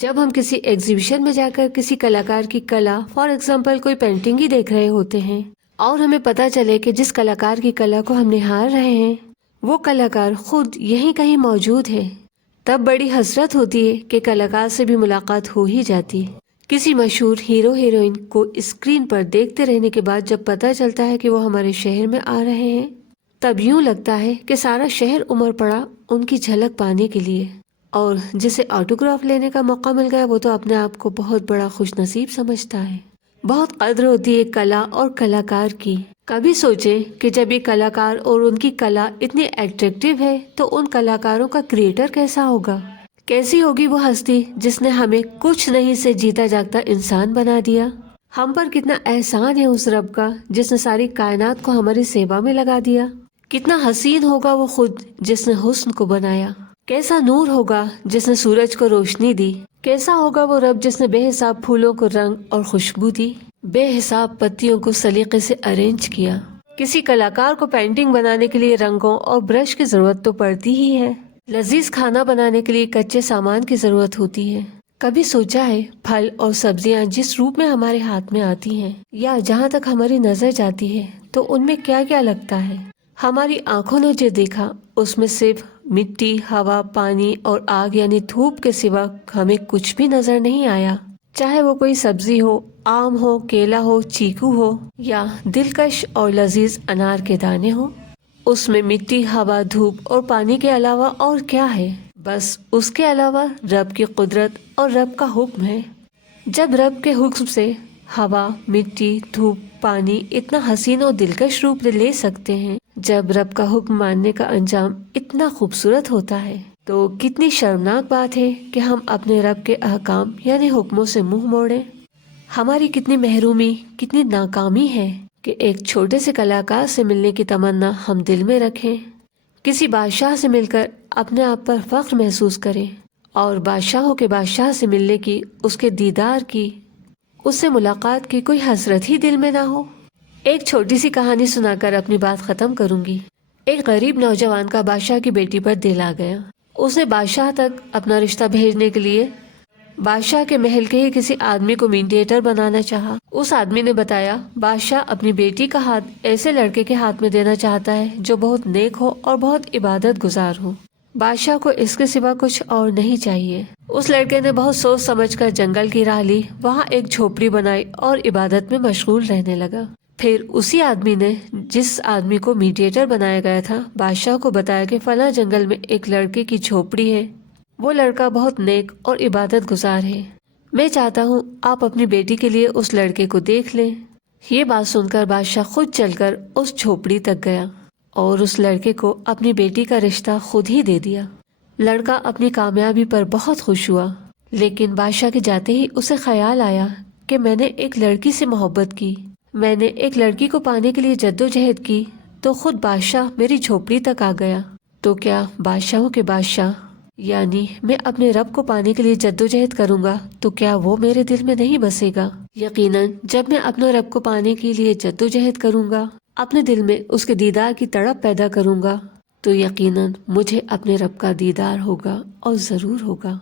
جب ہم کسی ایگزیبیشن میں جا کر کسی کلاکار کی کلا فار ایگزامپل کوئی پینٹنگ ہی دیکھ رہے ہوتے ہیں اور ہمیں پتہ چلے کہ جس کلاکار کی کلا کو ہم نہار رہے ہیں وہ کلاکار خود یہیں کہیں موجود ہے، تب بڑی حسرت ہوتی ہے کہ کلاکار سے بھی ملاقات ہو ہی جاتی۔ کسی مشہور ہیرو ہیروئن کو اسکرین پر دیکھتے رہنے کے بعد جب پتہ چلتا ہے کہ وہ ہمارے شہر میں آ رہے ہیں تب یوں لگتا ہے کہ سارا شہر امر پڑا ان کی جھلک پانے کے لیے، اور جسے آٹوگراف لینے کا موقع مل گیا وہ تو اپنے آپ کو بہت بڑا خوش نصیب سمجھتا ہے۔ بہت قدر ہوتی ہے کلا اور کلاکار کی۔ کبھی سوچیں کہ جب یہ کلاکار اور ان کی کلا اتنی اٹریکٹیو ہے تو ان کلاکاروں کا کریٹر کیسا ہوگا؟ کیسی ہوگی وہ ہستی جس نے ہمیں کچھ نہیں سے جیتا جاگتا انسان بنا دیا؟ ہم پر کتنا احسان ہے اس رب کا جس نے ساری کائنات کو ہماری سیوا میں لگا دیا۔ کتنا حسین ہوگا وہ خود جس نے حسن کو بنایا۔ کیسا نور ہوگا جس نے سورج کو روشنی دی۔ کیسا ہوگا وہ رب جس نے بے حساب پھولوں کو رنگ اور خوشبو دی، بے حساب پتیوں کو سلیقے سے ارینج کیا۔ کسی کلاکار کو پینٹنگ بنانے کے لیے رنگوں اور برش کی ضرورت تو پڑتی ہی ہے۔ لذیذ کھانا بنانے کے لیے کچے سامان کی ضرورت ہوتی ہے۔ کبھی سوچا ہے پھل اور سبزیاں جس روپ میں ہمارے ہاتھ میں آتی ہیں یا جہاں تک ہماری نظر جاتی ہے تو ان میں کیا کیا لگتا ہے؟ ہماری آنکھوں نے جو دیکھا اس میں صرف مٹی، ہوا، پانی اور آگ یعنی دھوپ کے سوا ہمیں کچھ بھی نظر نہیں آیا۔ چاہے وہ کوئی سبزی ہو، آم ہو، کیلا ہو، چیکو ہو یا دلکش اور لذیذ انار کے دانے ہو، اس میں مٹی، ہوا، دھوپ اور پانی کے علاوہ اور کیا ہے؟ بس اس کے علاوہ رب کی قدرت اور رب کا حکم ہے۔ جب رب کے حکم سے ہوا، مٹی، دھوپ، پانی اتنا حسین اور دلکش روپ لے سکتے ہیں، جب رب کا حکم ماننے کا انجام اتنا خوبصورت ہوتا ہے تو کتنی شرمناک بات ہے کہ ہم اپنے رب کے احکام یعنی حکموں سے منہ موڑیں۔ ہماری کتنی محرومی، کتنی ناکامی ہے کہ ایک چھوٹے سے کلاکار سے ملنے کی تمنا ہم دل میں رکھیں، کسی بادشاہ سے مل کر اپنے آپ پر فخر محسوس کریں، اور بادشاہوں کے بادشاہ سے ملنے کی، اس کے دیدار کی، اس سے ملاقات کی کوئی حسرت ہی دل میں نہ ہو۔ ایک چھوٹی سی کہانی سنا کر اپنی بات ختم کروں گی۔ ایک غریب نوجوان کا بادشاہ کی بیٹی پر دل آ گیا۔ اس نے بادشاہ تک اپنا رشتہ بھیجنے کے لیے بادشاہ کے محل کے ہی کسی آدمی کو میڈیٹر بنانا چاہا۔ اس آدمی نے بتایا بادشاہ اپنی بیٹی کا ہاتھ ایسے لڑکے کے ہاتھ میں دینا چاہتا ہے جو بہت نیک ہو اور بہت عبادت گزار ہو۔ بادشاہ کو اس کے سوا کچھ اور نہیں چاہیے۔ اس لڑکے نے بہت سوچ سمجھ کر جنگل کی راہ لی، وہاں ایک جھوپڑی بنائی اور عبادت میں مشغول رہنے لگا۔ پھر اسی آدمی نے، جس آدمی کو میڈیٹر بنایا گیا تھا، بادشاہ کو بتایا کہ فلاں جنگل میں ایک لڑکے کی جھوپڑی ہے، وہ لڑکا بہت نیک اور عبادت گزار ہے، میں چاہتا ہوں آپ اپنی بیٹی کے لیے اس لڑکے کو دیکھ لیں۔ یہ بات سن کر بادشاہ خود چل کر اس جھوپڑی تک گیا اور اس لڑکے کو اپنی بیٹی کا رشتہ خود ہی دے دیا۔ لڑکا اپنی کامیابی پر بہت خوش ہوا، لیکن بادشاہ کے جاتے ہی اسے خیال آیا کہ میں نے ایک لڑکی سے محبت کی، میں نے ایک لڑکی کو پانے کے لیے جدوجہد کی تو خود بادشاہ میری جھوپڑی تک آ گیا، تو کیا بادشاہوں کے بادشاہ یعنی میں اپنے رب کو پانے کے لیے جدوجہد کروں گا تو کیا وہ میرے دل میں نہیں بسے گا؟ یقیناً جب میں اپنے رب کو پانے کے لیے جدوجہد کروں گا، اپنے دل میں اس کے دیدار کی تڑپ پیدا کروں گا، تو یقیناً مجھے اپنے رب کا دیدار ہوگا اور ضرور ہوگا۔